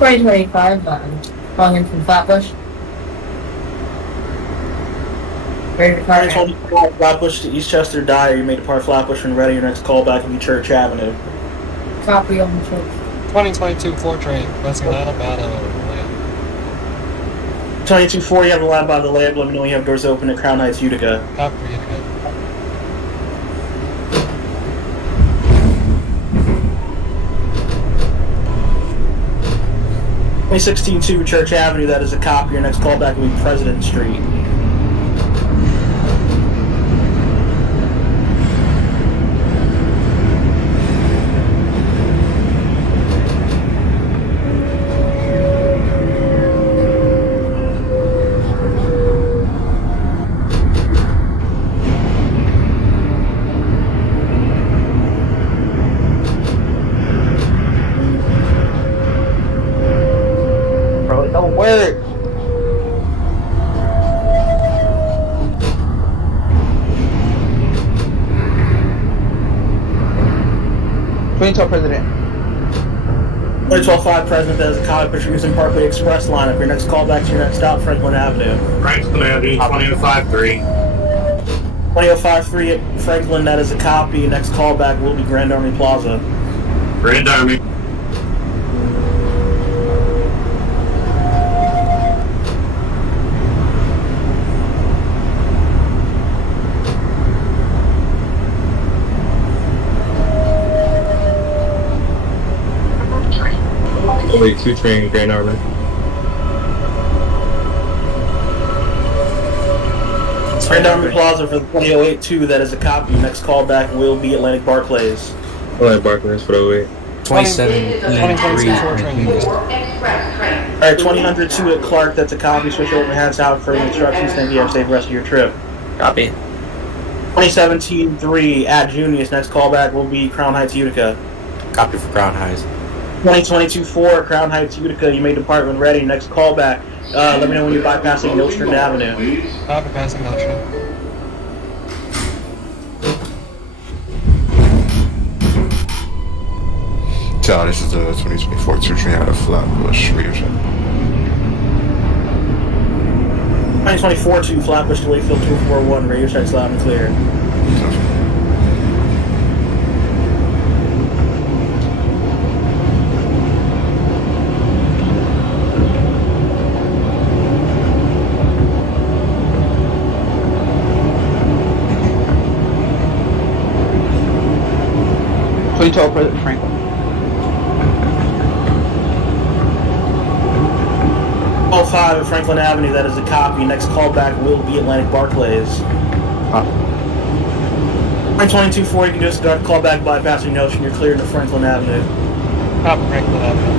2025, calling in from Flatbush. Ready to fire. 2025 Flatbush to Eastchester Dyer. You made to part Flatbush and ready. Your next callback will be Church Avenue. Copy on the church. 2022 4 train, passing that up out of 2240, you have the line by the lab. Let me know when you have doors open at Crown Heights, Utica. Copy, Utica. $2016-2 Church Avenue, that is a copy. Your next callback will be President Street. Don't work. President. 2012-5 President, that is a copy. Put your Houston Parkway Express lineup. Your next callback to your next stop, Franklin Avenue. Franklin Avenue, 2053. 2053 at Franklin, that is a copy. Your next callback will be Grand Army Plaza. Grand Army. Wait, 2 train, Grand Army. Grand Army Plaza for the 2008-2, that is a copy. Your next callback will be Atlantic Barclays. Atlantic Barclays for the 08. 2022 4 train. Alright, 2002 at Clark, that's a copy. Switch over hats out for instructions. Thank you. Have a safe rest of your trip. Copy. 2017-3 at Junius, next callback will be Crown Heights, Utica. Copy for Crown Heights. 2022-4 Crown Heights, Utica. You made department ready. Next callback. Let me know when you're bypassing Nostrand Avenue. Copy, passing Nostrand. So this is the 2024 2 train out of Flatbush. Radio check. 2024-2 Flatbush to Wakefield 241. Radio check's loud and clear. President Franklin. 05 at Franklin Avenue, that is a copy. Next callback will be Atlantic Barclays. 2022-4, you can just start callback bypassing Notion. You're clear to Franklin Avenue. Copy, Franklin Avenue.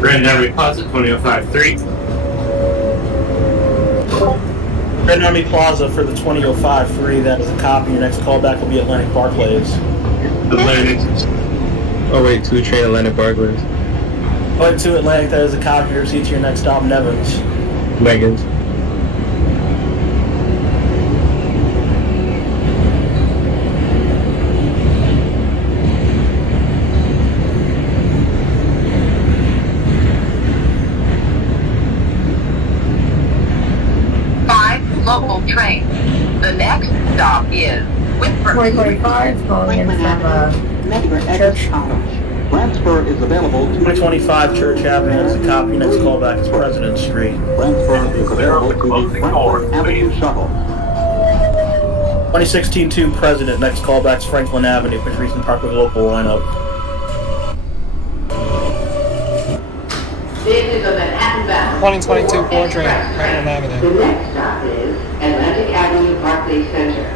Grand Army Plaza, 2053. Grand Army Plaza for the 2005-3, that is a copy. Your next callback will be Atlantic Barclays. Atlantic. Oh wait, 2 train, Atlantic Barclays. 2 Atlantic, that is a copy. Your seat to your next stop, Nevins. Megan's. Local train. The next stop is Whitford. 2025, calling in from Church. Transfer is available. 2025 Church Avenue, that is a copy. Next callback is President Street. Transfer is available to the Franklin Avenue shuttle. 2016-2 President, next callback is Franklin Avenue. Put your Houston Parkway local lineup. 2022 4 train, Franklin Avenue. The next stop is Atlantic Avenue, Barclays Center.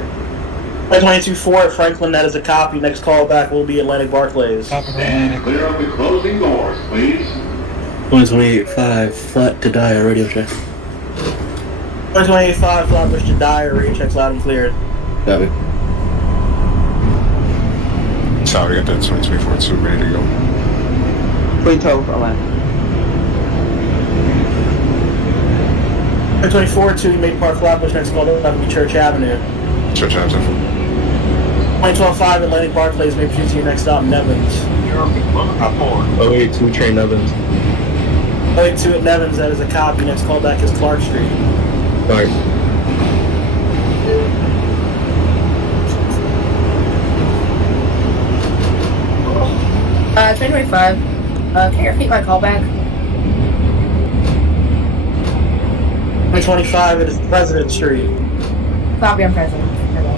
2024 at Franklin, that is a copy. Next callback will be Atlantic Barclays. Copy for And Atlantic. clear up the closing doors, please. 128.5, flat to die, radio check. 2025 Flatbush to Dyer, radio checks loud and clear. Copy. Sorry, I got that 2024 2 ready to go. 2012, Atlanta. 2024 to Maiden Park Flatbush, next call that will be Church Avenue. Church Avenue. 2012-5 Atlantic Barclays, may proceed to your next stop, Nevins. 082 train Evans. 082 at Nevins, that is a copy. Next callback is Clark Street. Clark. Train 25. Can you repeat my callback? 2025, it is President Street. Copy, I'm president. Hello.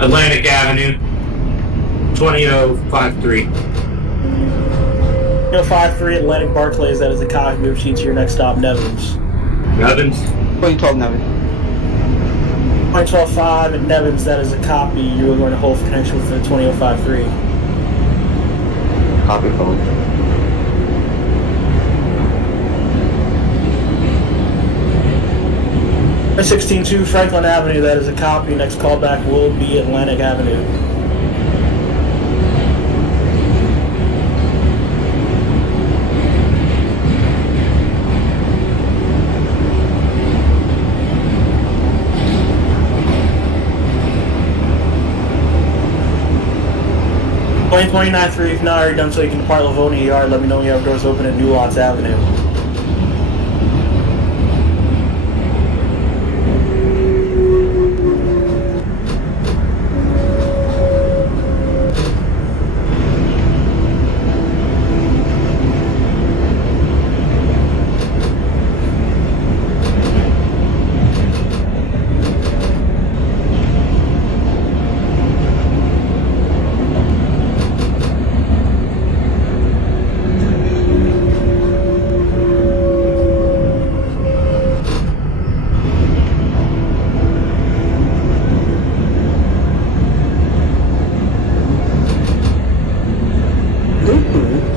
Atlantic Avenue, 20053. 053 Atlantic Barclays, that is a copy. May proceed to your next stop, Nevins. Evans, 2012, Nevin. 2012-5 at Nevins, that is a copy. You are going to hold for connection with the 20053. Copy phone. 16-2 Franklin Avenue, that is a copy. Next callback will be Atlantic Avenue. Plane 29-3, if not already done so, you can depart Livonia Yard. Let me know when you have doors open at New Lots Avenue.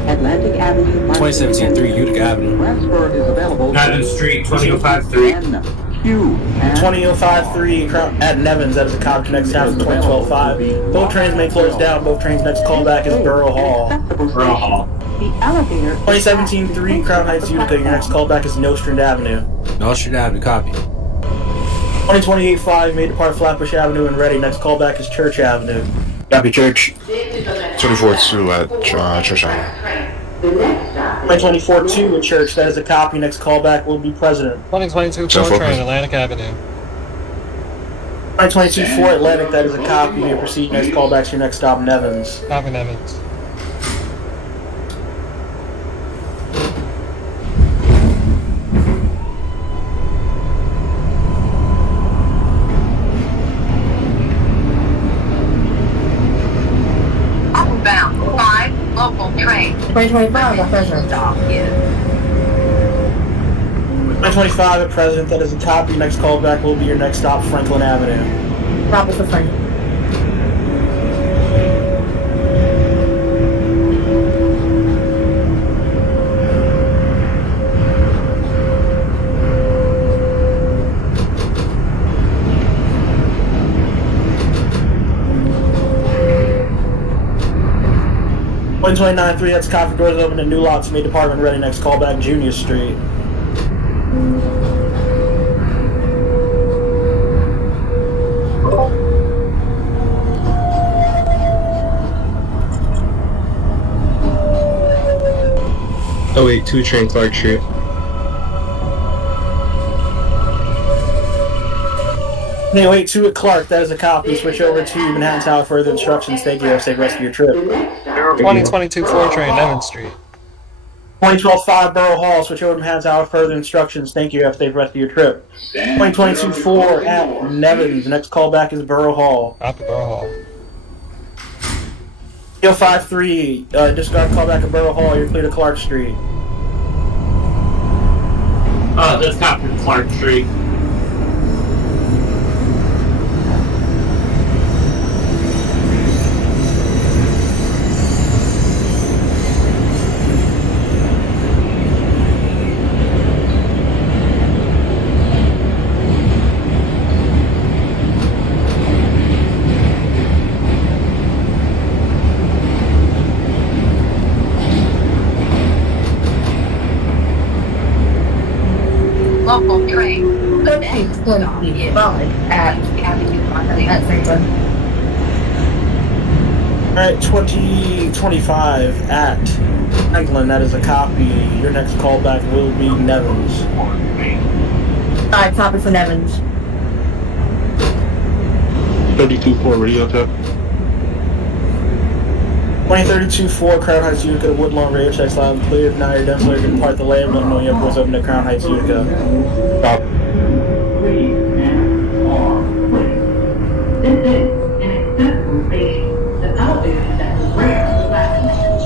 Atlantic Avenue, 2017-3, Utica Avenue. Transfer is available. Nevins Street, 20053. Q. 20053 at Nevins, that is a copy. Next stop is 2012-5. Both trains may close down. Both trains' next callback is Borough Hall. Borough Hall. The elevator. 2017-3 Crown Heights, Utica. Your next callback is Nostrand Avenue. Nostrand Avenue, copy. 2028-5 may depart Flatbush Avenue and ready. Next callback is Church Avenue. Copy, Church. 24-2 at Church Avenue. The next stop is 2024-2 at Church, that is a copy. Next callback will be President. 2022 So 4 focus. train, Atlantic Avenue. 2022-4 Atlantic, that is a copy. May proceed. Next callback to your next stop, Nevins. Copy Nevins. outbound 5 local train. 2025, I'm president. Stop is 2025 at President, that is a copy. Next callback will be your next stop, Franklin Avenue. Copy for Frank. One 29-3, that's copy. Doors open at New Lots. May department ready. Next callback, Junior Street. Oh wait, 2 train Clark Street. 2082 at Clark, that is a copy. Switch over to Manhattan Tower for further instructions. Thank you. Have a safe rest of your trip. 2022 4 train, Evans Street. 2012-5 Borough Hall, switch over to Manhattan Tower for further instructions. Thank you. Have a safe rest of your trip. 2022-4 at Nevins. The next callback is Borough Hall. Copy, Borough Hall. 5-3, discard callback at Borough Hall. You're clear to Clark Street. That's copy to Clark Street. Local train. The next 25 stop is at Franklin. Alright, 2025 at Franklin. That is a copy. Your next callback will be Nevins. Alright, copy for Nevins. 32-4 radio tech. 2032-4 Crown Heights Utica to Woodlawn radio checks loud and clear. Now you're done, so you can depart the lane. Let know you have doors open to Crown Heights Utica. Stop. 3 and R. This is an acceptance station. The elevator that is rare fast.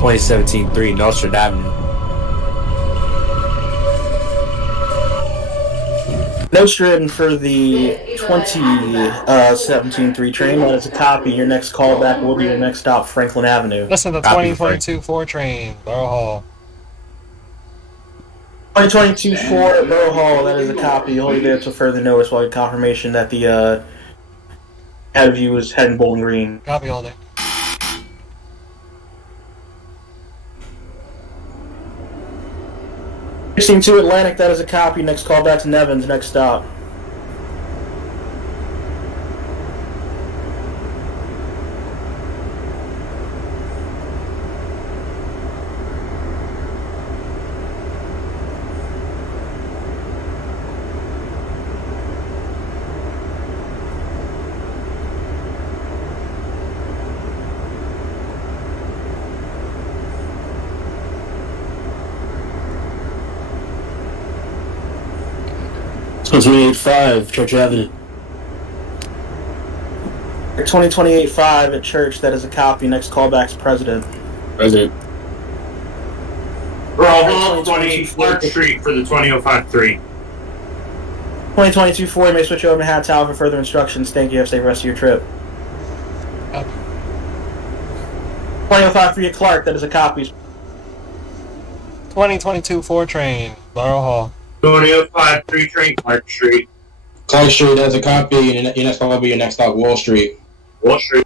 2017-3 Nostrand Avenue. Nostrand for the 2017-3 train. That is a copy. Your next callback will be your next stop, Franklin Avenue. Listen to Copy, 2022 4 train, Borough Hall. 2022-4 at Borough Hall. That is a copy. You'll be there until further notice while you get confirmation that the head of you is heading Bowling Green. Copy all day. To Atlantic, that is a copy. Next call back to Nevins, next stop. So 385 Church Avenue. 2028-5 at Church, that is a copy. Next callback's President. President. Borough Hall, 20 Clark Street for the 2005-3. 2022-4, you may switch over to Manhattan Tower for further instructions. Thank you. Have a safe rest of your trip. Copy. 2005-3 at Clark, that is a copy. 2022 4 train, Borough Hall. 2005-3 train, Clark Street. Clark Street, that's a copy, and your next call will be your next stop, Wall Street. Wall Street.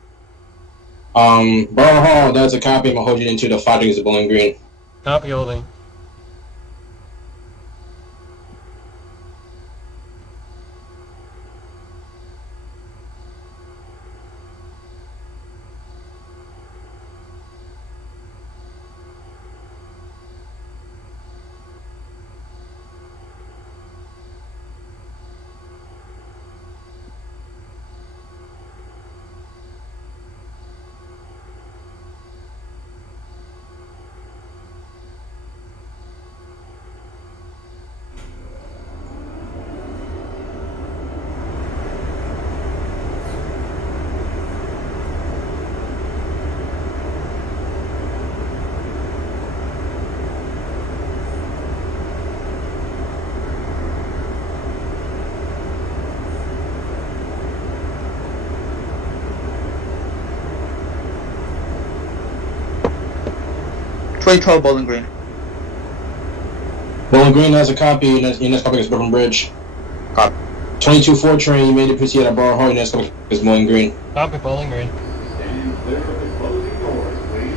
Borough Hall, that's a copy. I'm gonna hold you into the 5 degrees of Bowling Green. Copy holding. Bowling Green. Bowling Green has a copy, and your next call is Brooklyn Bridge. Copy. 22-4 train, you made it proceed at Borough Hall, your next call is Bowling Green. Copy, Bowling Green. Stand clear of the closing doors, please.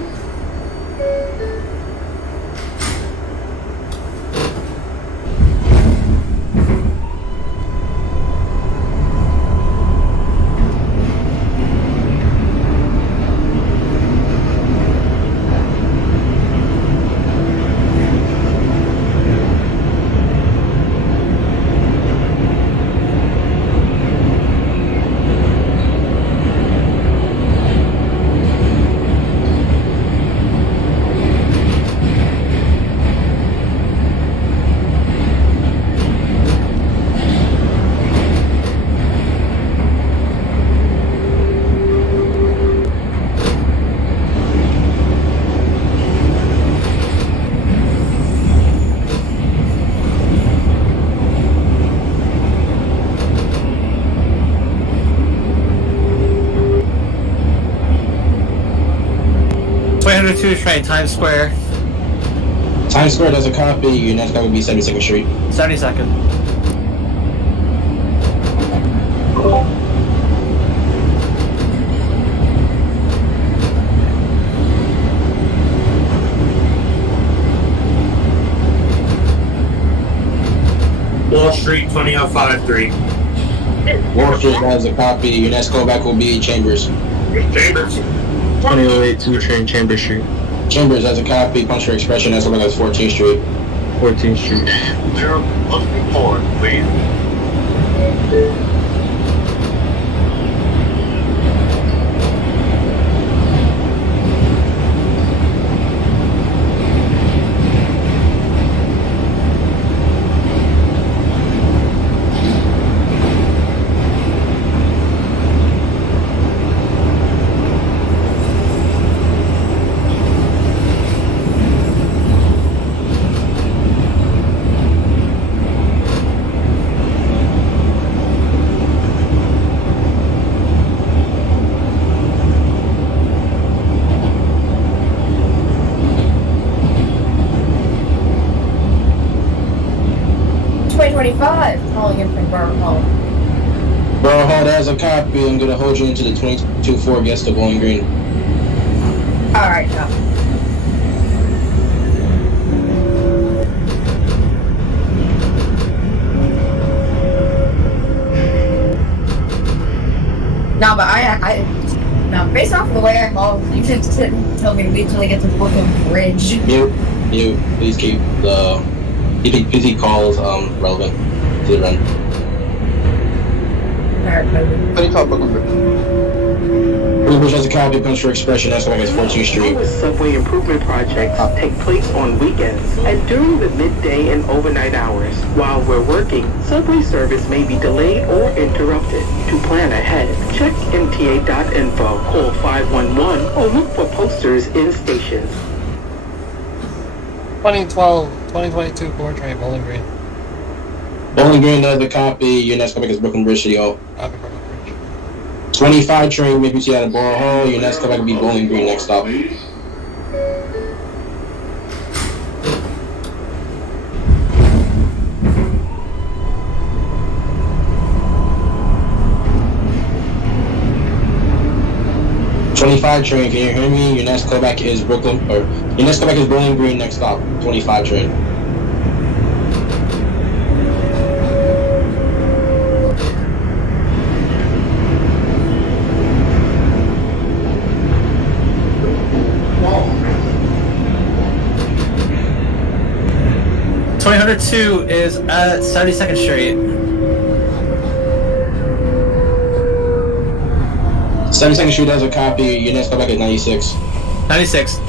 302 train, Times Square. Times Square does a copy. Your next stop will be 72nd Street. 72nd. Wall Street 20053. Wall Street has a copy. Your next callback will be Chambers. Chambers. 2082 train, Chambers Street. Chambers has a copy. Punctual Expression. Next callback is 14th Street. 14th Street. 0, looking forward, please. Calling in from Borough Hall. Borough Hall has a copy. I'm going to hold you into the 22-4 guest to Bowling Green. Alright, copy. No, but no, based off of the way I called, you should tell me to wait till I get to Brooklyn Bridge. You, please keep the PC calls relevant to the run. Alright, maybe. 2012 Brooklyn Bridge. Brooklyn Bridge has a copy. Punctual Expression. Next callback is 14th Street. Subway improvement projects take place on weekends and during the midday and overnight hours. While we're working, subway service may be delayed or interrupted. To plan ahead, check mta.info, call 511, or look for posters in stations. 2022 4 train, Bowling Green. Bowling Green has a copy. Your next callback is Brooklyn Bridge City Hall. Copy, Brooklyn Bridge. 25 train, maybe see out of Borough Hall. Your next callback will be Bowling Green next stop. Train, can you hear me? Your next callback is Bowling Green next stop. 25 train. .2 is at 72nd Street. 72nd Street has a copy. Your next callback is 96. 96.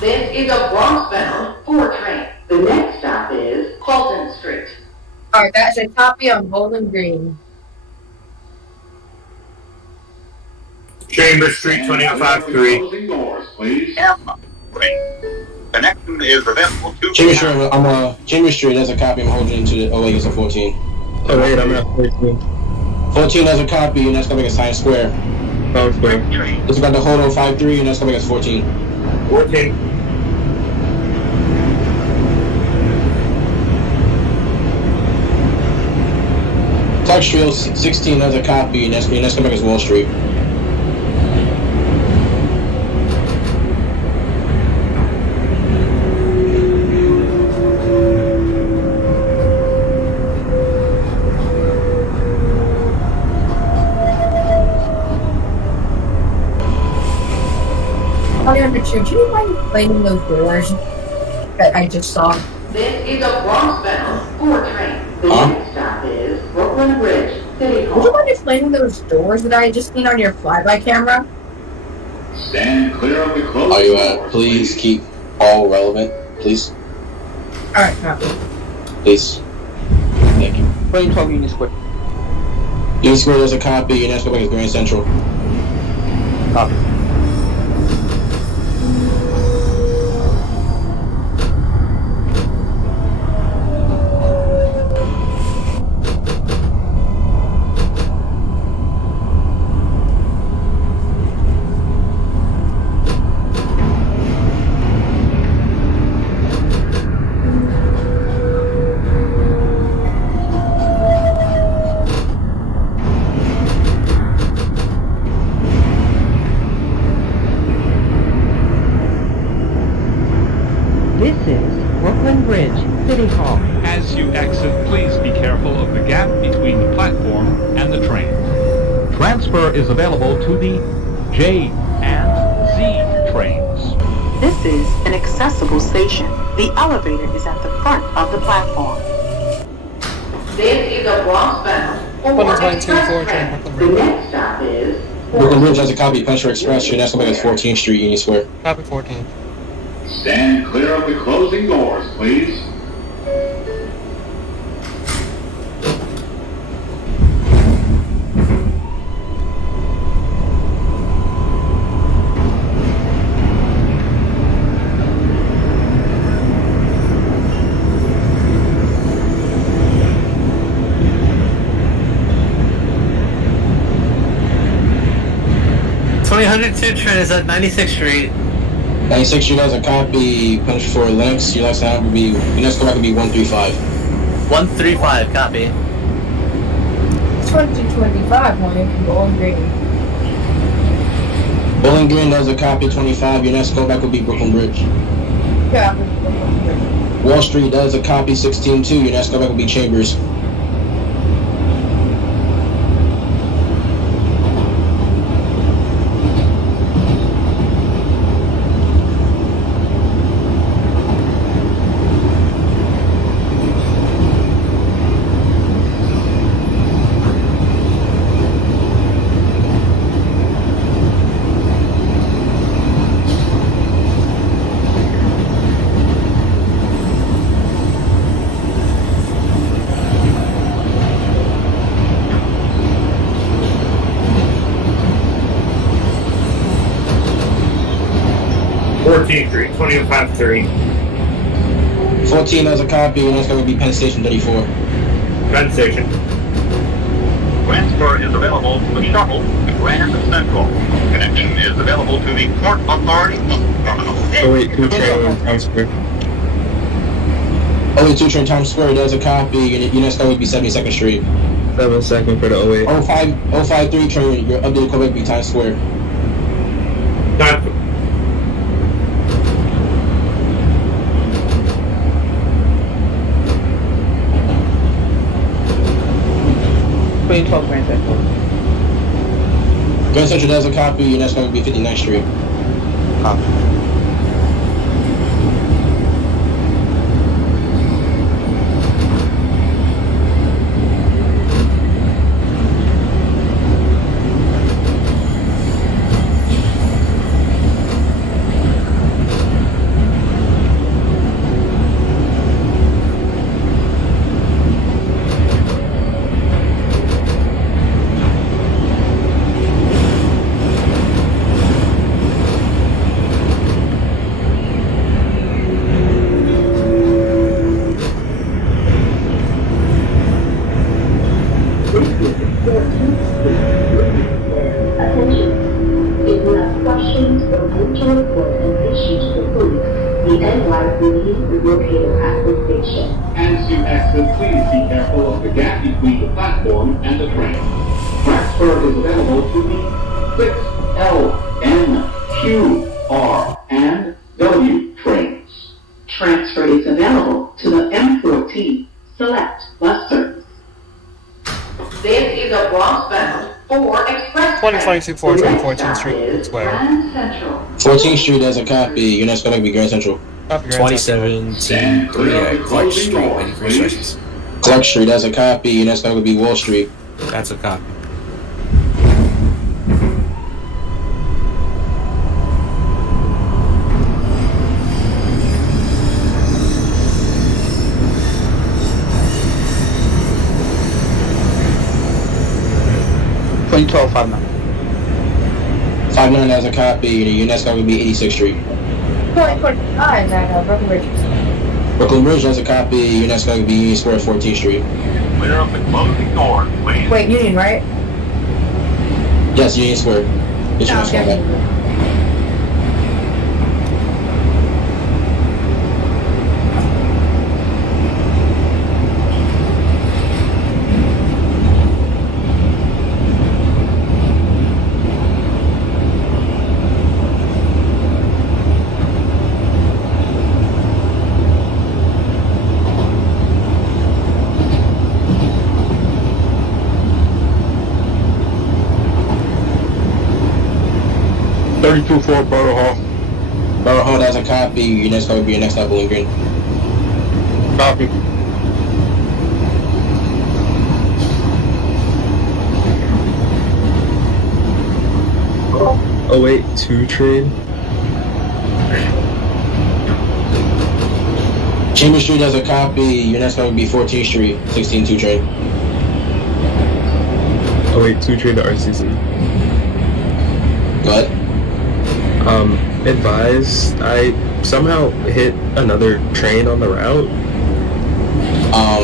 This is a Bronx-bound 4 train. The next stop is Halton Street. Alright, that's a copy on Bowling Green. Chambers Street 20053. Closing doors, please. Connection is preventable to Chambers Street has a copy. I'm holding into the 08 is a 14. Oh wait, I'm at 14. 14 has a copy. Your next callback is Times Square. Times Square. It's about the hold on 53. Your next callback is 14. 14. Tuxfield 16 has a copy. Your next callback is Wall Street. Would you mind explaining those doors that I just saw? This is a Bronx-bound 4 train. The next stop is Brooklyn Bridge City Hall. Would you mind explaining those doors that I just seen on your flyby camera? Stand clear of the closing Are you doors. please keep all relevant, please? Alright, copy. Please. Thank you. 2012 Union Square. Union Square has a copy. Your next callback is Grand Central. Copy. Transfer is available to the J and Z trains. This is an accessible station. The elevator is at the front of the platform. This is a Bronx bound 2022 4 train The Brooklyn Bridge. next stop is Brooklyn Bridge has a copy. Penshore Express. Your next callback is 14th Street, Union Square. Copy 14. Stand clear of the closing doors, please. Train is at 96th Street. 96th Street has a copy. Punch for Linux. Your next time would be. Your next callback would be 135. 135, copy. 2025 one in Bowling Green. Bowling Green has a copy. 25. Your next callback would be Brooklyn Bridge. Yeah. Wall Street does a copy. 16-2. Your next callback would be Chambers. Street, 2053. 14 has a copy. Your next callback would be Penn Station 34. Penn Station. Transfer is available to the shuttle to Grand Central. Connection is available to the Port Authority Terminal. Oh wait, 2 train Times Square. Only 2 train Times Square does a copy. Your next callback would be 72nd Street. 7-2 for the 08. 053 train. Your updated callback would be Times Square. Time. 2012 Grand Central. Grand Central does a copy. Your next callback would be 59th Street. Copy. The NYC is located at the station. As you exit, please be careful of the gap between the platform and the train. Transfer is available to the 6L, N, Q, R, and W trains. Transfer is available to the M14 Select Bus Service. This is a Bronx bound 4 express. 2022 4 train 14th Street Square. Grand Central. 14th Street has a copy. Your next callback would be Grand Central. Copy Grand Central. 27-3 at Clark Street, waiting for instructions. Clark Street has a copy. Your next callback would be Wall Street. That's a copy. $2012 59. 59 has a copy. Your next callback would be 86th Street. 2025 at Brooklyn Bridge. Brooklyn Bridge has a copy. Your next callback would be Union Square, 14th Street. Clear up the closing doors, please. Wait, Union, right? Yes, Union Square. It's your next callback. 32-4 Borough Hall. Borough Hall, that's a copy. Your next call will be your next stop, Bowling Green. Copy. Oh wait, 2 train. Chambers Street has a copy. Your next call will be 14th Street, 16-2 train. Oh wait, 2 train to RCC. Go ahead. Advise, I somehow hit another train on the route. Are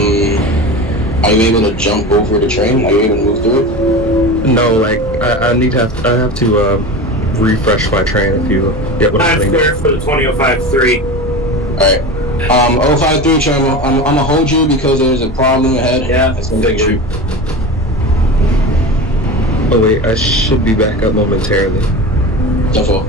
you able to jump over the train? Are you able to move through it? No, like I have to refresh my train if you get what I'm saying. Clear for the 20053. Alright. 053 train, I'm gonna hold you because there's a problem ahead. Yeah, it's gonna take you. Oh wait, I should be back up momentarily. Careful.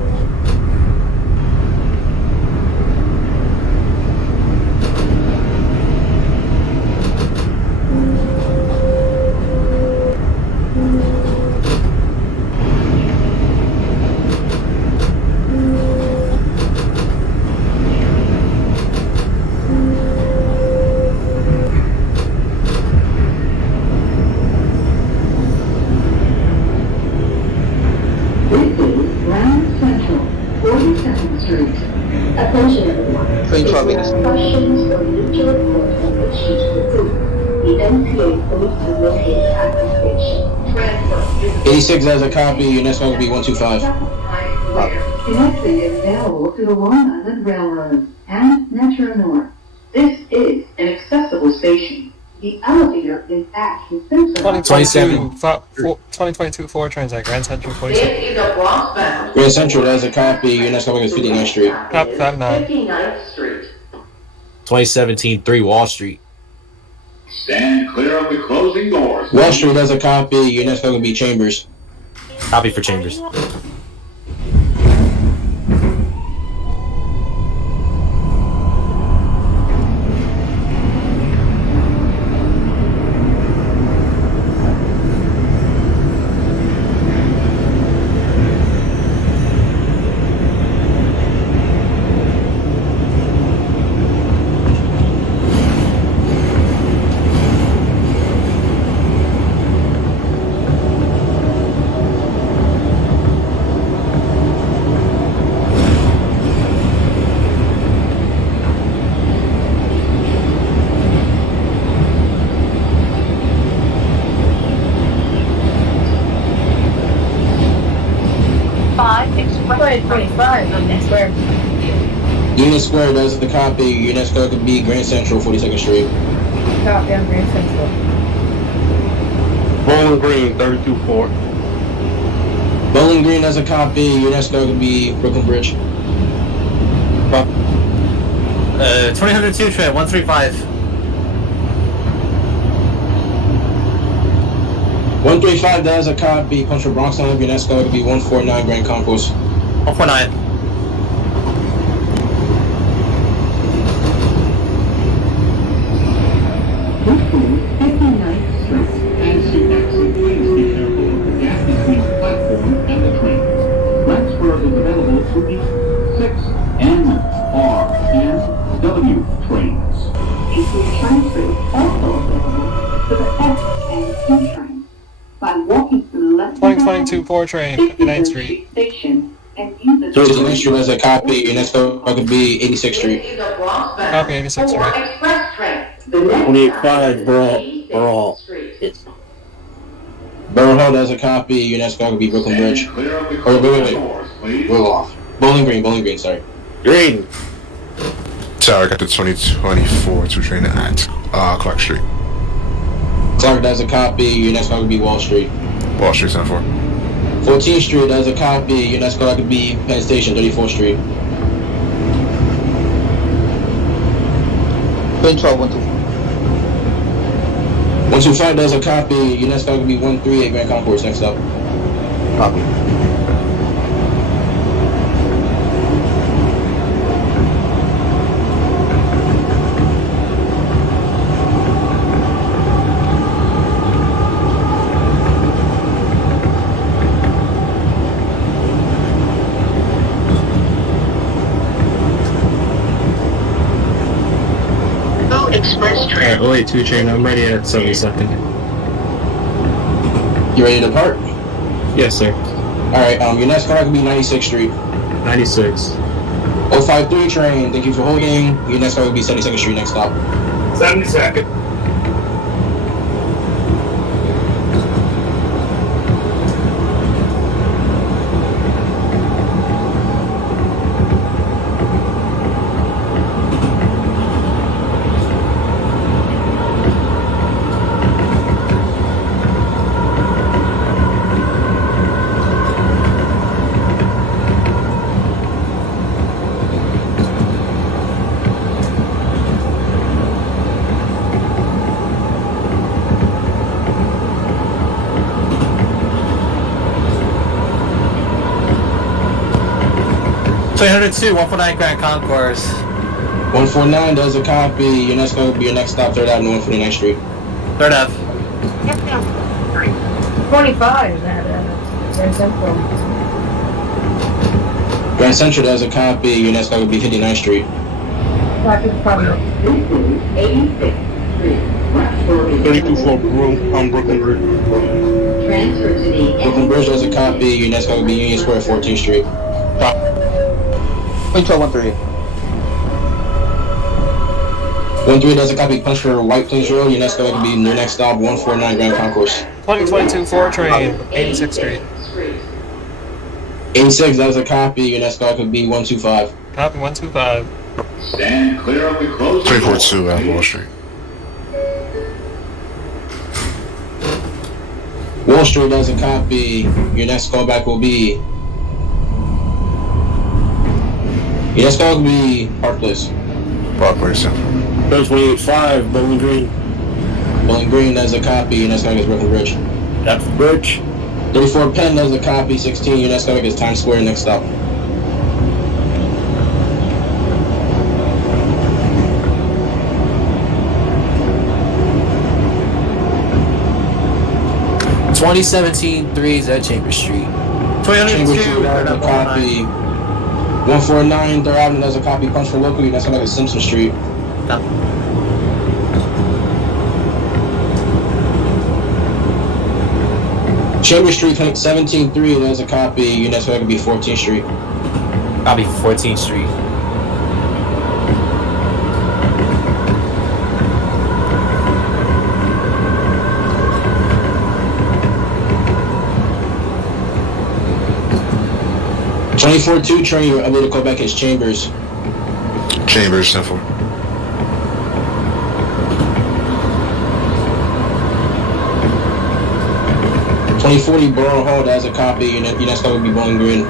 Attention everyone. Train 12 minutes. Questions or need to report have been issued to approve. The NCA police is located at the station. Transfer. 86 has a copy. Your next call will be 125. Connecting is available to the Long Island Railroad and Metro North. This is an accessible station. The elevator is at Consensus. 2022 4 trains at Grand Central 47. This is a westbound. Grand Central has a copy. Your next call is 59th Street. Cop 59. 59th Street. 2017 3 Wall Street. Stand clear of the closing doors. Wall Street has a copy. Your next call will be Chambers. Copy for Chambers. Express 25 on next square. Union Square does the copy. Your next call could be Grand Central, 42nd Street. Copy on Grand Central. Bowling Green, 32-4. Bowling Green has a copy. Your next call could be Brooklyn Bridge. 2002 train, 135. 135 does a copy. Punch for Bronx Line. Your next call could be 149 Grand Concourse. 149. As you exit, please be careful of the gap between the platform and the train. Transfer is available to the 6 N, R, and W trains. Equal transfer is also available to the F and T train. By walking to the left 2022 4 train, 59th Street. Station and use the 39th Street has a copy. Your next call could be 86th Street. Copy 86th Street. Express train. 28-5 Borough Hall. Borough Hall has a copy. Your next call could be Brooklyn Bridge. Clear of the Oh, wait. doors, please. We're off. Bowling Green, sorry. Green. Sorry, I got the 2024 2 train at Clark Street. Clark has a copy. Your next call could be Wall Street. Wall Street, 10-4. 14th Street has a copy. Your next call could be Penn Station, 34th Street. Train 12, 125. 125 does a copy. Your next call could be 138 Grand Concourse. Next up. Copy. Alright, 082 train, I'm ready at 72nd. You ready to depart? Yes, sir. Alright, your next car will be 96th Street. 96. 053 train, thank you for holding. Your next car will be 72nd Street, next stop. 72nd. $302, 149 Grand Concourse. 149 does a copy. Your next car will be your next stop, 3rd Avenue, 149th Street. 3rd Ave. 25 at Grand Central. Grand Central does a copy. Your next car will be 59th Street. Probably. 86th Street. Roxbury. 32-4 Brooklyn Bridge. Transfer to the Brooklyn Bridge does a copy. Your next car will be Union Square, 14th Street. 1213. 13 does a copy. Punch for White Plains Road. Your next car will be your next stop, 149 Grand Concourse. 2022 4 train, 86th Street. 86 does a copy. Your next stop could be 125. Copy 125. Stand clear of the closing 342 at Wall Street. Wall Street does a copy. Your next callback will be. Your next call will be Park Place. Park Place Central. 285, Bowling Green. Bowling Green does a copy. Your next call is Brooklyn Bridge. That's the bridge. 34 Penn does a copy. 16. Your next call is Times Square. Next stop. $2017-3 is at Chambers Street. Chambers 302, Street does a copy. 149 3rd Avenue does a copy. Punch for local. Your next call is Simpson Street. Chambers Street, 17-3 does a copy. Your next call could be 14th Street. Copy for 14th Street. (24-2) train, your ability to call back is Chambers. Chambers Central. (2040) Borough Hall does a copy. Your next call would be Bowling Green.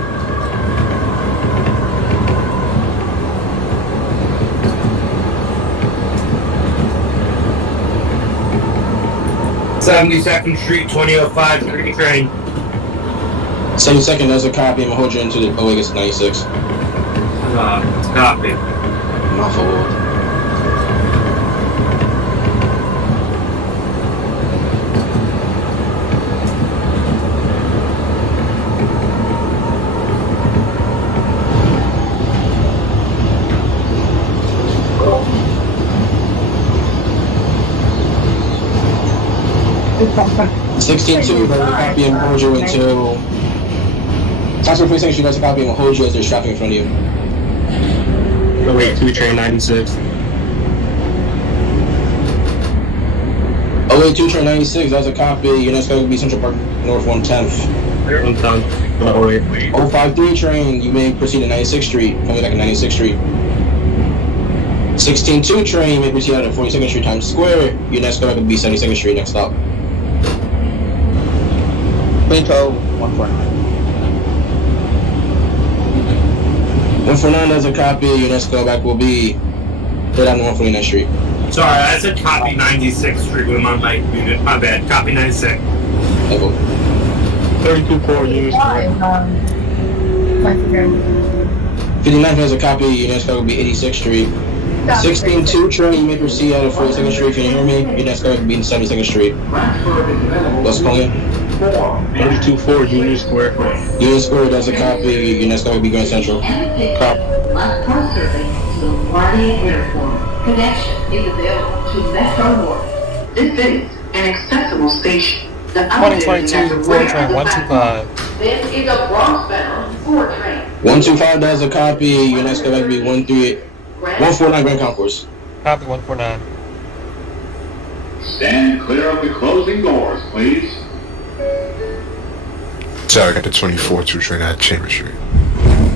(72nd Street, 2005 train. 72nd does a copy. I'm gonna hold you into the Vegas 96. Copy. My fault. (16-2) does a copy and hold you until. Transfer Police Station does a copy and hold you as there's traffic in front of you. 082 train 96. 082 train 96 does a copy. Your next call will be Central Park North 110th. 053 train, you may proceed to 96th Street. Coming back at 96th Street. 16-2 train, you may proceed out at 42nd Street Times Square. Your next call will be 72nd Street. Next stop. 149. 149 does a copy. Your next callback will be 3rd Avenue, 149th Street. Sorry, I said copy 96th Street with my mic muted. My bad. Copy 96. 32-4 Union Square. 59 has a copy. Your next call will be 86th Street. 16-2 train, you may proceed out of 42nd Street. If you didn't hear me, your next call will be in 72nd Street. Let's call it. 32-4 Union Square. Union Square does a copy. Your next call will be Grand Central. Last car service to LaGuardia Airport. Connection is available to Metro North. This is an accessible station. The elevator is at the 2022 4 rear train of the 125. This is a Bronx-bound 4 train. 125 does a copy. Your next callback will be 149 Grand Concourse. Copy 149. Stand clear of the closing doors, please. Sorry, I got the 24-2 train at Chambers Street.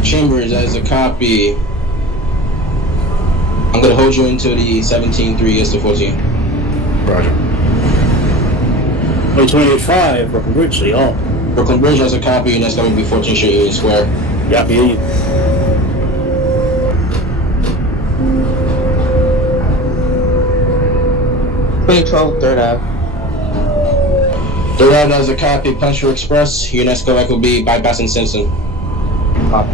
Chambers as a copy. I'm gonna hold you until the 17-3 is to 14. Roger. 2025, Brooklyn Bridge, City Hall. Brooklyn Bridge has a copy, and that's gonna be 14 Street Union Square. Yeah, be. Third Ave. Third Ave has a copy, Puncher Express. Your next callback will be bypassing Simpson. Copy.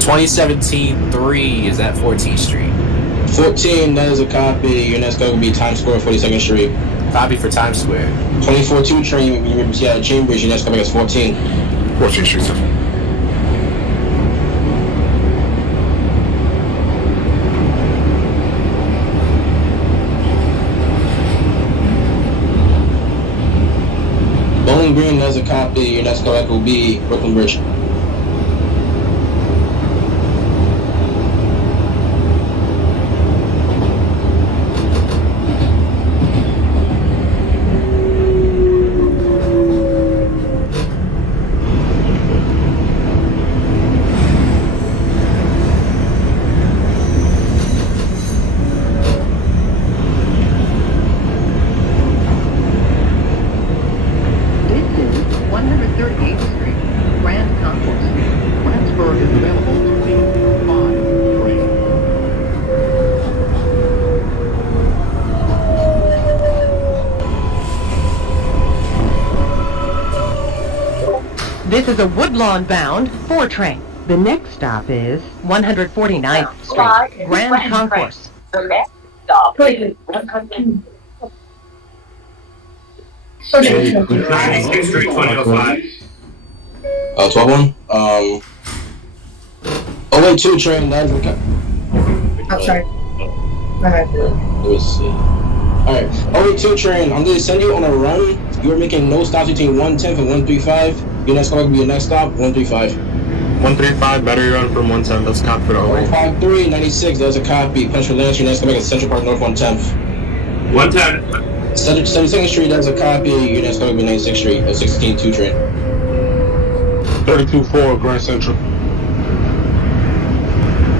$2017-3 is at 14th Street. 14, that is a copy. Your next callback will be Times Square, 42nd Street. Copy for Times Square. 24-2 train, you remember Seattle Chambers. Your next callback is 14. 14th Street, sir. Bowling Green has a copy. Your next callback will be Brooklyn Bridge. This is 138th Street, Grand Concourse. Transfer is available to the 5 train. This is a Woodlawn bound 4 train. The next stop is 149th Street, Grand Concourse. The next stop. 96th Street, 2005. 12-1. 082 train, that is a copy. Oh, sorry. Alright. Let's see. Alright, 082 train, I'm gonna send you on a run. You're making no stops between 110 and 135. Your next stop will be your next stop, 135. 135, battery run from 110, that's copy for the whole. 153, 96, there's a copy. Punch for Lance, your next stop is Central Park North 110th. 110. 72nd Street, there's a copy. Your next stop will be 96th Street, a 16-2 train. 32-4, Grand Central.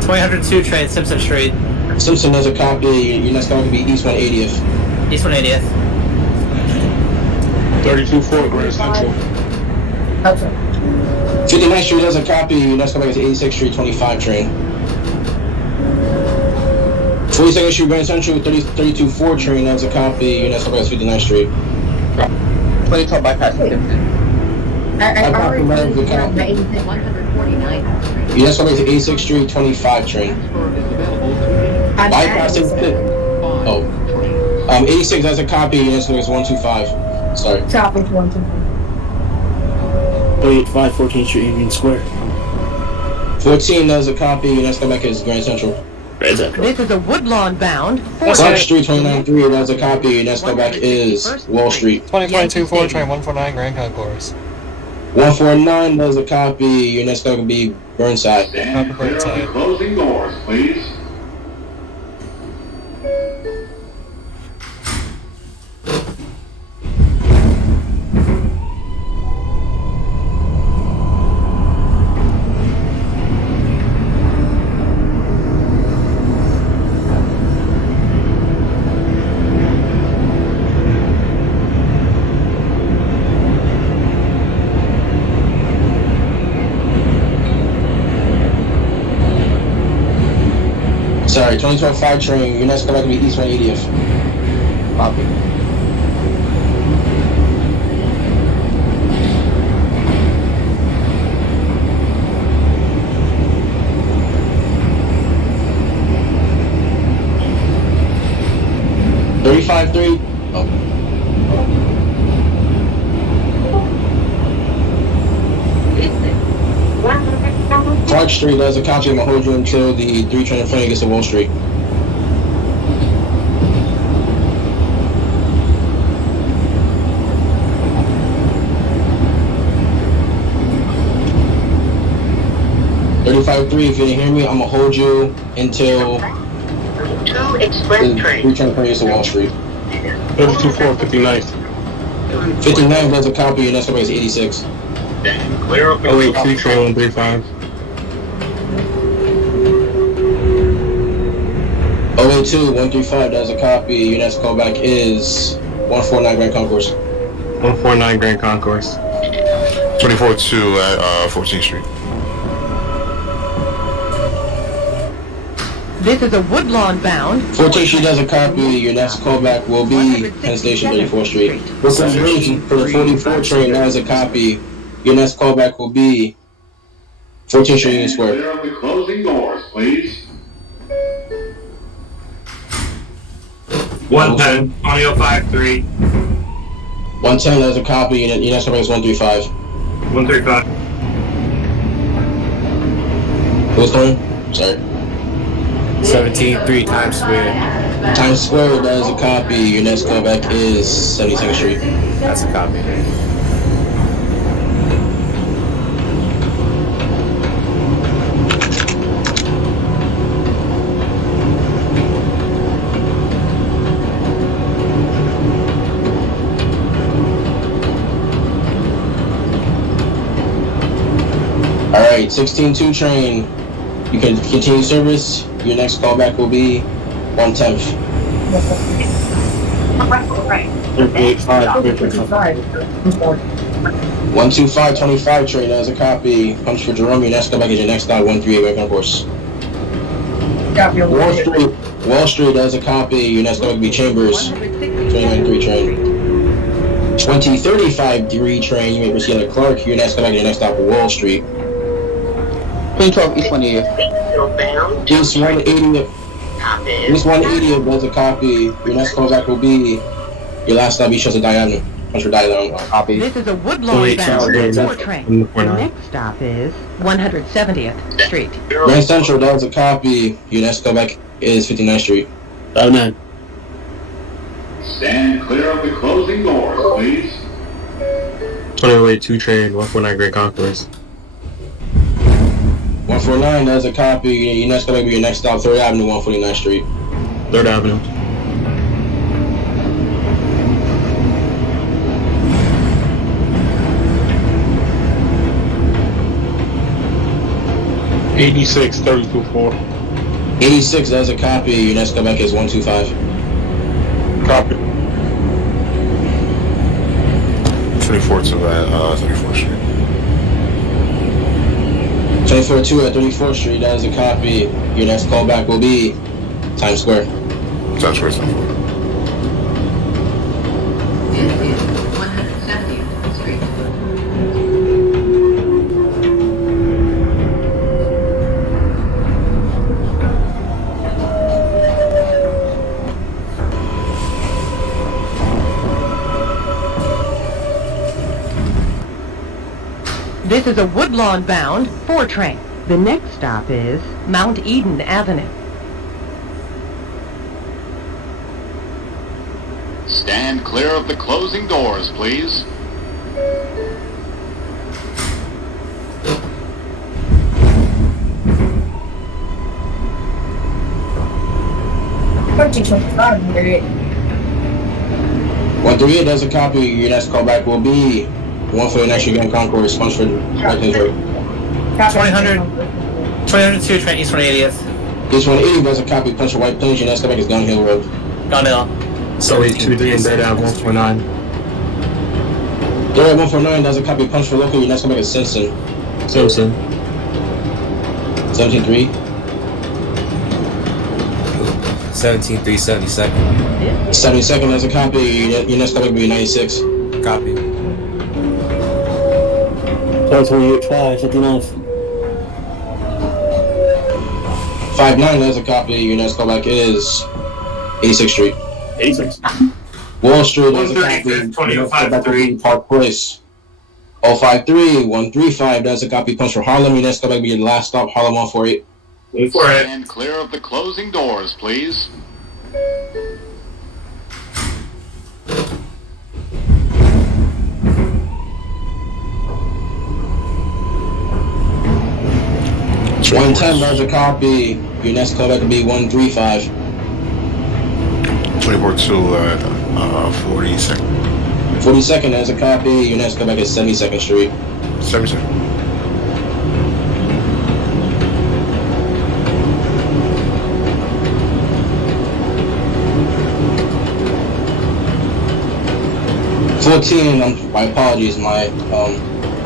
2002 train, Simpson Street. Simpson has a copy. Your next stop will be East 180th. East 180th. 32-4, Grand Central. 59th Street has a copy. Your next stop is 86th Street, 25 train. 42nd Street, Grand Central, 32-4 train, that's a copy. Your next stop is 59th Street. 22 bypass Simpson. I already Your told you next stop is 86th Street, 25 train. Bypassing Oh. 86, that's a copy. Your next stop is 125. Sorry. Topic 125. 085, 14th Street, Union Square. 14, that's a copy. Your next stop is Grand Central. Grand Central. This is a Woodlawn bound 4 Clark train. Street, 29-3, that's a copy. Your next stop is Wall Street. 2022 4 train 149 Grand Concourse. 149, that's a copy. Your next stop will be Burnside. Stand clear of the closing doors, please. Sorry, 2025 train. Your next callback will be East 180th. Copy. Clark Street, there's a copy. I'm gonna hold you until the 3 train in front of you gets to Wall Street. $35.3, if you didn't hear me, I'm gonna hold you until the 3 train in front of you gets to Wall Street. 32.4, 59th. 59, there's a copy, and that's gonna be 86. Oh wait, 2 train 135. 082, 135, there's a copy, your next callback is 149 Grand Concourse. 149 Grand Concourse. 24-2 at 14th Street. This is a Woodlawn bound. 14th Street does a copy. Your next callback will be Penn Station, 34th Street. For the 44 train, that is a copy. Your next callback will be 14th Street Union Square. Clear of the closing doors, please. 110, audio 5-3. 110, that is a copy. Your next callback is 135. 135. Who's going? Sorry. 17-3 Times Square. Times Square, that is a copy. Your next callback is 72nd Street. That's a copy. Alright, 16-2 train. You can continue service. Your next callback will be 110th. 125, 25 train, that is a copy. Punch for Jerome, your next callback is your next stop, 138 Grand Concourse. Wall Street, that is a copy. Your next callback will be Chambers, 29-3 train. 2035 3 train, you may proceed at Clark. Your next callback is your next stop, Wall Street. 2012 East 180. East 180. East 180 does a copy. Your next callback will be your last stop, East Chester Avenue. Punch for Diagonal. Copy. This is a Woodlawn bound 4 train. The next stop is 170th Street. Grand Central does a copy. Your next callback is 59th Street. 59. Stand clear of the closing doors, please. 2008 2 train 149 Grand Concourse. 149 does a copy. Your next callback will be your next stop, 3rd Avenue, 149th Street. 3rd Avenue. '86 32.4. 86 does a copy. Your next callback is 125. Copy. 24-2 at 34th Street. 24-2 at 34th Street, that is a copy. Your next callback will be Times Square. Times Square, 74. 170th Street. This is a Woodlawn bound 4 train. The next stop is Mount Eden Avenue. Stand clear of the closing doors, please. One 38 does a copy. Your next callback will be 149 Street Grand Concourse. Punch for Franklin Road. 202 train East 180th. East 180 does a copy. Punch for White Plains. Your next callback is Gun Hill Road. Gun Hill. So 823 and Dead Ave 149. 149 does a copy. Punch for Local. Your next callback is Simpson. 17-3. 17-3 72nd. 72nd does a copy. Your next callback will be 96. Copy. 28-5, 59th. 59 does a copy. Your next callback is 86th Street. 86. Wall Street does a copy. 135, 2005, 3. Park Place. 053-135, that's a copy punch for Harlem. Your next callback will be your last stop, Harlem 148. Wait for it. Stand clear of the closing doors, please. One 10, that's a copy. Your next callback will be 135. 24-2 at 42nd. 42nd, that's a copy. Your next callback is 72nd Street. 72nd. My apologies. My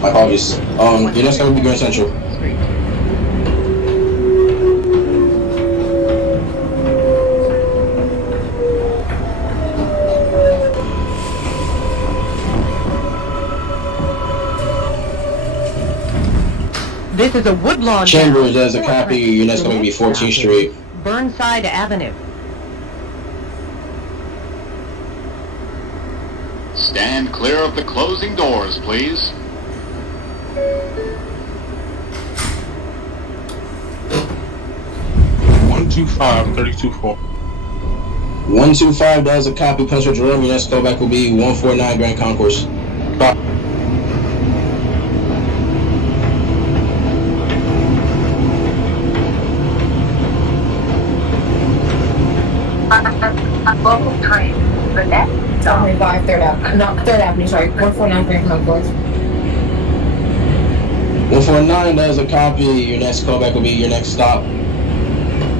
apologies. Your next callback will be Grand Central. This is a Woodlawn. Chambers, as a copy. Your next callback will be 14th Street. Burnside Avenue. Stand clear of the closing doors, please. $125, 32-4. 125, that's a copy. Punch for Jerome. Your next callback will be 149 Grand Concourse. Local train. The next stop. 125 3rd Avenue. Not 3rd Avenue, sorry. 149 Grand Concourse. 149, that's a copy. Your next callback will be your next stop.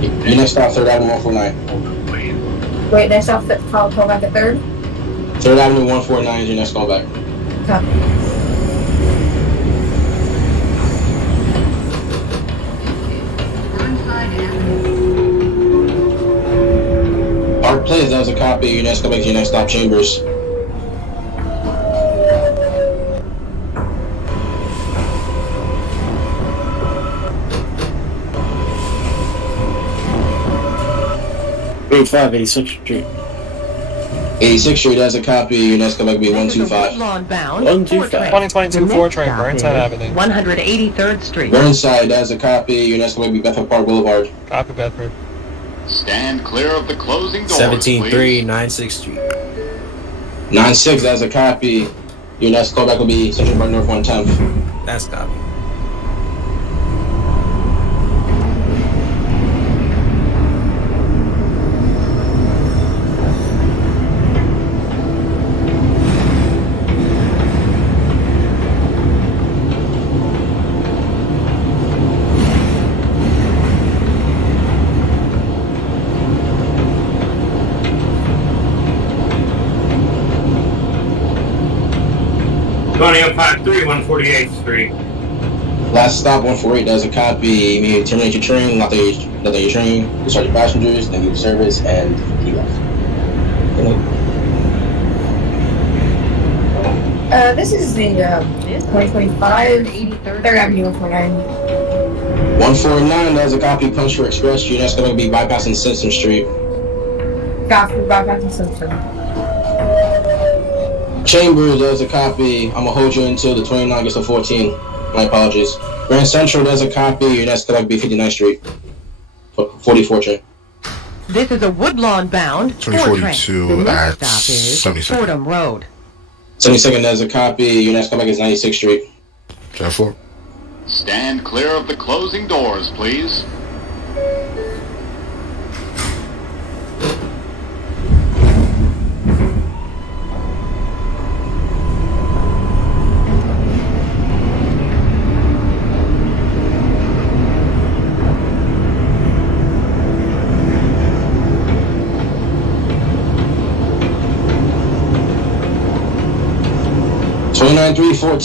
Your next stop, 3rd Avenue, 149. Wait, next stop, call back at 3rd? 3rd Avenue, 149 is your next callback. Copy. Park Place, that was a copy. Your next callback is your next stop, Chambers. Grade 5, 86th Street. 86th Street, that's a copy. Your next callback will be 125. Woodlawn bound. 125. 2022 4 train, Burnside Avenue. 183rd Street. Burnside, that's a copy. Your next callback will be Bedford Park Boulevard. Copy Bedford. Stand clear of the closing doors, 17-3, please. 96th Street. 96, that's a copy. Your next callback will be Central Park North 110th. That's copy. Tony 053, 148th Street. Last stop, 148, that's a copy. You may terminate your train, lock down your train, discharge your passengers, then leave service, and keep off. This is the 2025 3rd Avenue 149. 149, that's a copy. Punch for Express. Your next going to be bypassing Simpson Street. Copy, bypassing Simpson. Chambers, there's a copy. I'm gonna hold you until the 29 gets to 14. My apologies. Grand Central, there's a copy. Your next going to be 59th Street. 44 train. This is a Woodlawn bound 2042 The at next stop is 72nd. Fordham Road. 72nd, there's a copy. Your next comeback is 96th Street. 10-4. Stand clear of the closing doors, please.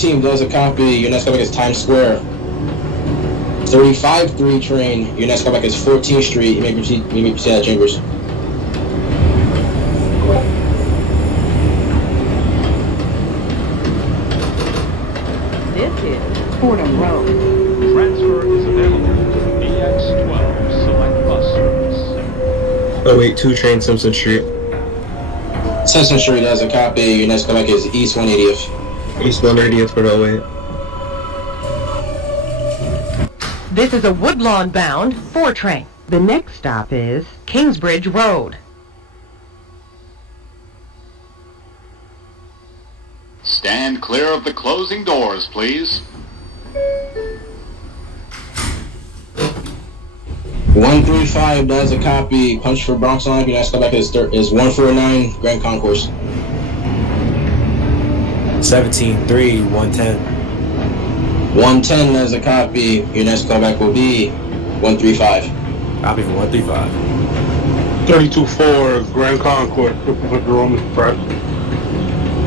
There's a copy. Your next comeback is Times Square. 35-3 train. Your next comeback is 14th Street. You may proceed out of Chambers. This is Fordham Road. Transfer is available. EX12 select bus service. Oh wait, 2 train Simpson Street. Simpson Street has a copy. Your next comeback is East 180th. East 180th for the 08. This is a Woodlawn bound 4 train. The next stop is Kingsbridge Road. Stand clear of the closing doors, please. 135 does a copy. Punch for Bronx Line. Your next callback is 149 Grand Concourse. 17-3, 110. 110 does a copy. Your next callback will be 135. Copy for 135. 32-4, Grand Concourse, with the Roman Express.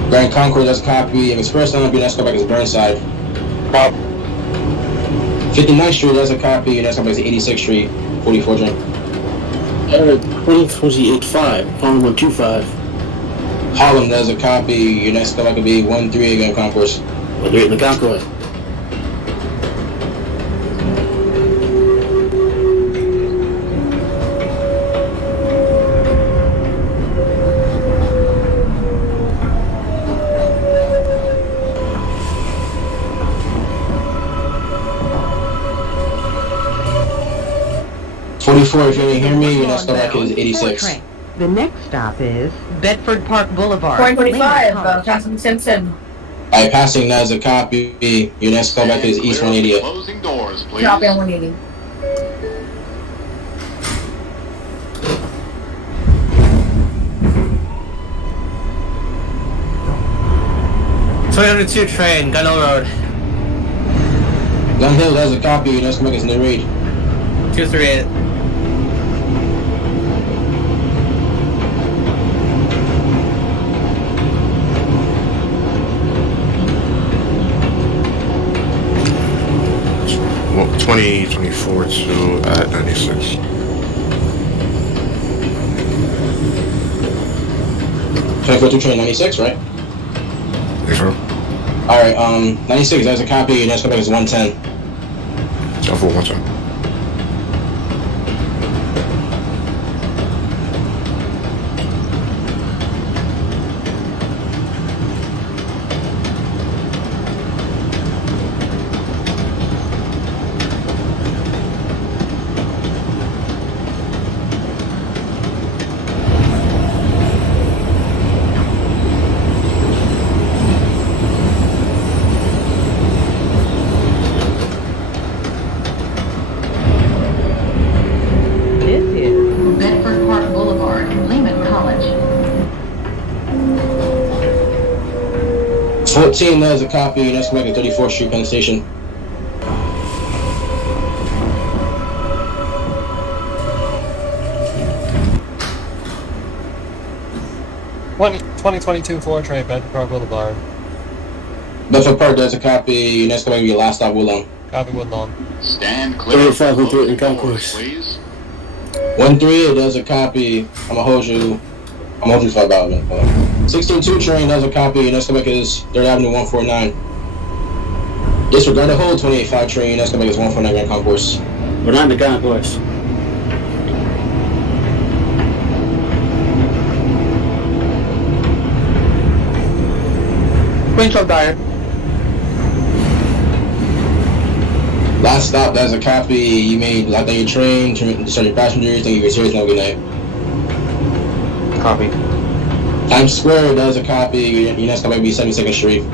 Grand Concourse does a copy. Of Express Line. Your next callback is Burnside. 59th Street does a copy. Your next callback is 86th Street, 44 train. 2028-5, Harlem 125. Harlem does a copy. Your next callback will be 13 Grand Concourse. 13 the Concourse. If you didn't hear me, your next callback is 86. The next stop is Bedford Park Boulevard. 145, Councilman Simpson. Alright, passing that as a copy. Your next callback is East 180th. Closing doors, please. Copy on 180. Two train, Gun Hill Road. Gun Hill does a copy. Your next callback is New Reed. 238. Well, 2024 to at 96. Train 96, right? Yes, sir. Alright, 96, that's a copy. Your next callback is 110. So for 110. Bedford Park Boulevard, Lehman College. 14 does a copy. Your next callback is 34th Street, Penn Station. One 2022 4 train, Bedford Park Boulevard. Bedford Park does a copy. Your next callback will be your last stop, Woodlawn. Copy Woodlawn. Stand clear of the 35 closing Concourse. doors, please. 138 does a copy. I'm gonna hold you for about a minute. 16-2 train does a copy. Your next callback is 3rd Avenue 149. Disregard the whole 28-5 train. Your next callback is 149 Grand Concourse. We're not in the Concourse. Queen of Dyer. Last stop, that's a copy. You may lock down your train, start your passengers, thank you for your service, have a good night. Copy. Times Square does a copy. Your next callback will be 72nd Street.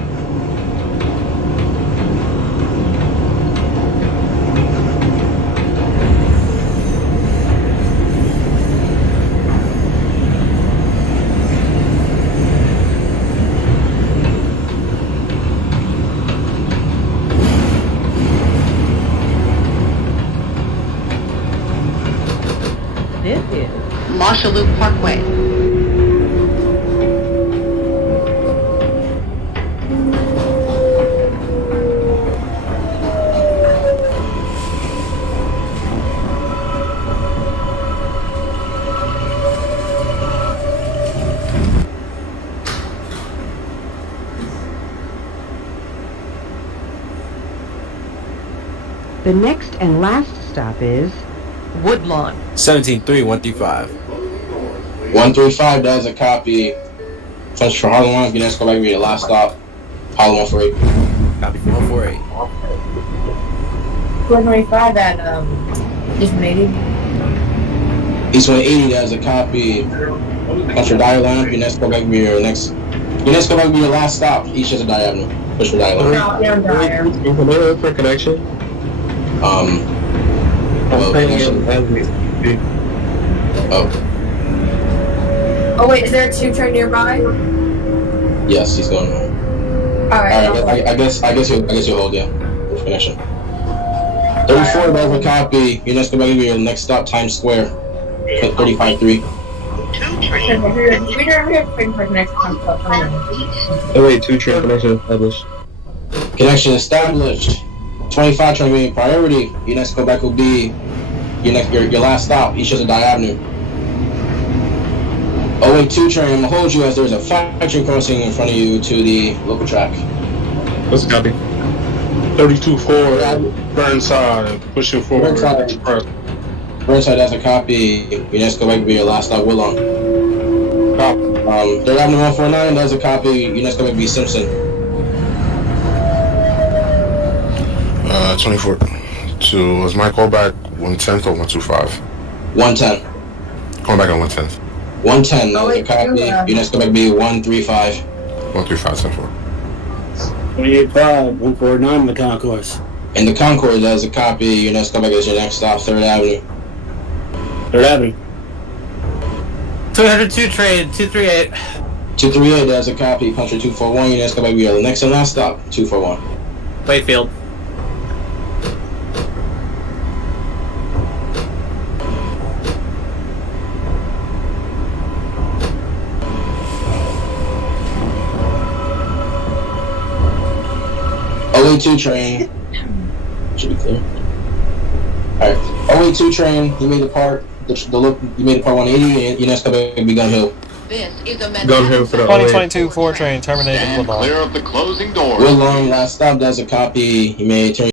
This is Marshall Loop Parkway. the next and last stop is Woodlawn. 17-3, 135. 135 does a copy. Touch for Harlem Line. Your next callback will be your last stop. Hollow 148. Copy for 148. 425 at East 180. East 180 has a copy. Punch for Dyer Lamp. Your next go back to be your next. Your next go back to be your last stop. East is a Dyer Avenue. Push for Dyer Lamp. No, Dyer. For connection. Well, connection. Oh. Oh wait, is there a 2 train nearby? Yes, he's going on. Alright. I guess you'll hold, yeah. Connection. 34 over copy. Your next go back to be your next stop, Times Square. 35-3. Oh wait, 2 train connection established. Connection established. 25 train being priority. Your next go back will be your last stop, East of Dye Avenue. 082 train, I'm gonna hold you as there's a 5 train crossing in front of you to the local track. What's the copy? 32-4, Burnside, pushing forward. Burnside has a copy. Your next go back will be your last stop, Woodlawn. 3rd Avenue 149 has a copy. Your next go back will be Simpson. 24. Was my callback 110th or 125? 110. Calling back on 110th. 110 has a copy. Your next go back will be 135. 135, 74. 28-5, 149 in the concourse. In the Concord, there's a copy. Your next go back is your next stop, 3rd Avenue. 3rd Avenue. 202 train, 238. 238, there's a copy. Puncher 241. Your next go back will be your next and last stop, 241. Wakefield. O82 train. Should be clear. Alright. O82 train, you made the part. You made the part 180, and your next go back will be Gun Hill. Gun Hill for the 2022 4 train terminated Woodlawn. Clear of the closing doors. Woodlawn, last stop, there's a copy. You may turn